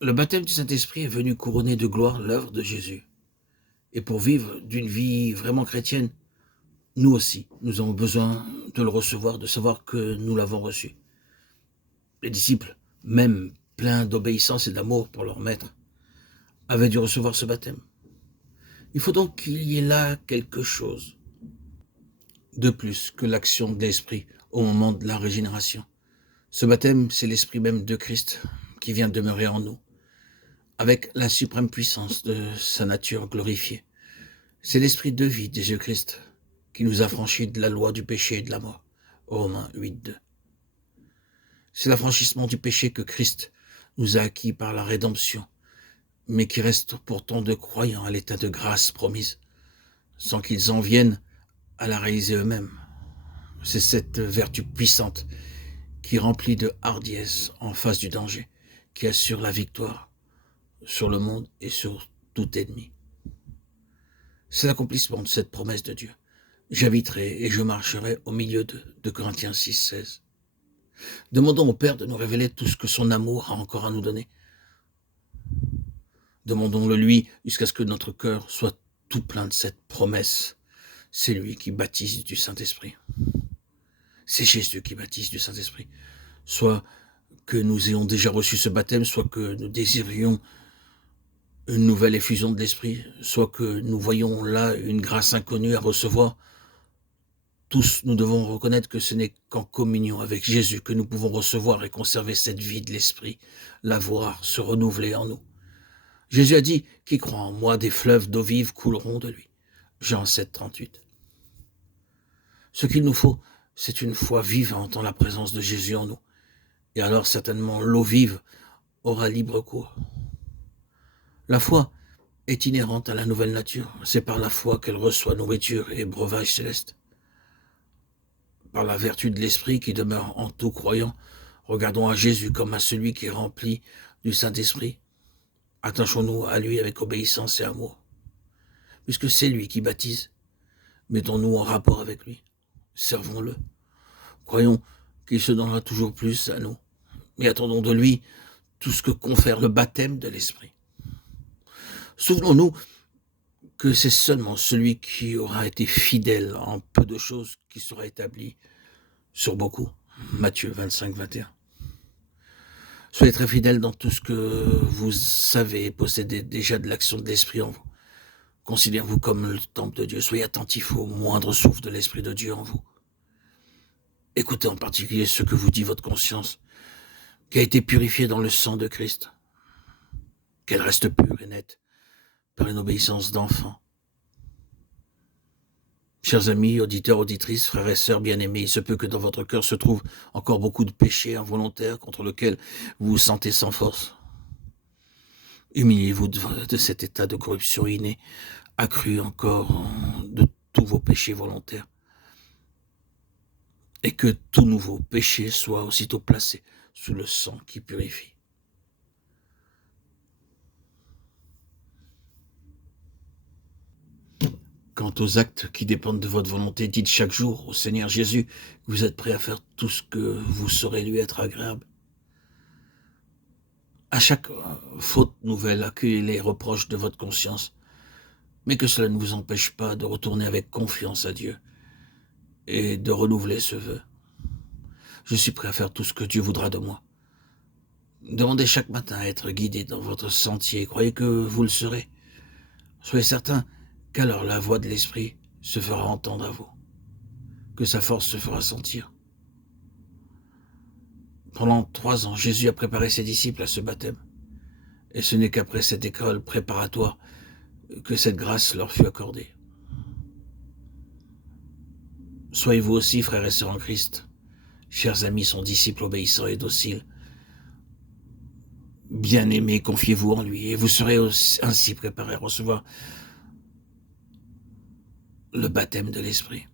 Le baptême du Saint-Esprit est venu couronner de gloire l'œuvre de Jésus. Et pour vivre d'une vie vraiment chrétienne, nous aussi, nous avons besoin de le recevoir, de savoir que nous l'avons reçu. Les disciples, même pleins d'obéissance et d'amour pour leur maître, avaient dû recevoir ce baptême. Il faut donc qu'il y ait là quelque chose de plus que l'action de l'Esprit au moment de la régénération. Ce baptême, c'est l'Esprit même de Christ qui vient demeurer en nous, avec la suprême puissance de sa nature glorifiée. C'est l'Esprit de vie de Jésus-Christ qui nous a franchis de la loi du péché et de la mort. Romains 8:2. C'est l'affranchissement du péché que Christ nous a acquis par la rédemption, mais qui reste pourtant de croyants à l'état de grâce promise, sans qu'ils en viennent à la réaliser eux-mêmes. C'est cette vertu puissante qui remplit de hardiesse en face du danger, qui assure la victoire sur le monde et sur tout ennemi. C'est l'accomplissement de cette promesse de Dieu. J'habiterai et je marcherai au milieu d'eux, de Corinthiens 6:16. Demandons au Père de nous révéler tout ce que son amour a encore à nous donner. Demandons-le lui jusqu'à ce que notre cœur soit tout plein de cette promesse. C'est lui qui baptise du Saint-Esprit. C'est Jésus qui baptise du Saint-Esprit. Soit que nous ayons déjà reçu ce baptême, soit que nous désirions une nouvelle effusion de l'Esprit, soit que nous voyons là une grâce inconnue à recevoir. Tous, nous devons reconnaître que ce n'est qu'en communion avec Jésus que nous pouvons recevoir et conserver cette vie de l'Esprit, la voir se renouveler en nous. Jésus a dit, « Qui croit en moi, des fleuves d'eau vive couleront de lui. » Jean 7:38. Ce qu'il nous faut, c'est une foi vivante en la présence de Jésus en nous. Et alors certainement l'eau vive aura libre cours. La foi est inhérente à la nouvelle nature. C'est par la foi qu'elle reçoit nourriture et breuvage céleste. Par la vertu de l'Esprit qui demeure en tout croyant, regardons à Jésus comme à celui qui est rempli du Saint-Esprit. Attachons-nous à lui avec obéissance et amour. Puisque c'est lui qui baptise, mettons-nous en rapport avec lui. Servons-le. Croyons qu'il se donnera toujours plus à nous. Et attendons de lui tout ce que confère le baptême de l'Esprit. Souvenons-nous que c'est seulement celui qui aura été fidèle en peu de choses qui sera établi sur beaucoup. Matthieu 25:21. Soyez très fidèles dans tout ce que vous savez et possédez déjà de l'action de l'Esprit en vous. Considérez-vous comme le temple de Dieu. Soyez attentifs au moindre souffle de l'Esprit de Dieu en vous. Écoutez en particulier ce que vous dit votre conscience, qui a été purifiée dans le sang de Christ, qu'elle reste pure et nette par une obéissance d'enfant. Chers amis, auditeurs, auditrices, frères et sœurs bien-aimés, il se peut que dans votre cœur se trouve encore beaucoup de péchés involontaires contre lesquels vous vous sentez sans force. Humiliez-vous de cet état de corruption innée, accru encore de tous vos péchés volontaires, et que tout nouveau péché soit aussitôt placé sous le sang qui purifie. Quant aux actes qui dépendent de votre volonté, dites chaque jour au Seigneur Jésus que vous êtes prêt à faire tout ce que vous saurez lui être agréable. À chaque faute nouvelle, accueillez les reproches de votre conscience, mais que cela ne vous empêche pas de retourner avec confiance à Dieu et de renouveler ce vœu. Je suis prêt à faire tout ce que Dieu voudra de moi. Demandez chaque matin à être guidé dans votre sentier. Croyez que vous le serez. Soyez certain qu'alors la voix de l'Esprit se fera entendre à vous, que sa force se fera sentir. Pendant 3 ans, Jésus a préparé ses disciples à ce baptême. Et ce n'est qu'après cette école préparatoire que cette grâce leur fut accordée. Soyez vous aussi, frères et sœurs en Christ, chers amis, son disciple obéissant et docile. Bien-aimés, confiez-vous en lui et vous serez ainsi préparés à recevoir le baptême de l'Esprit.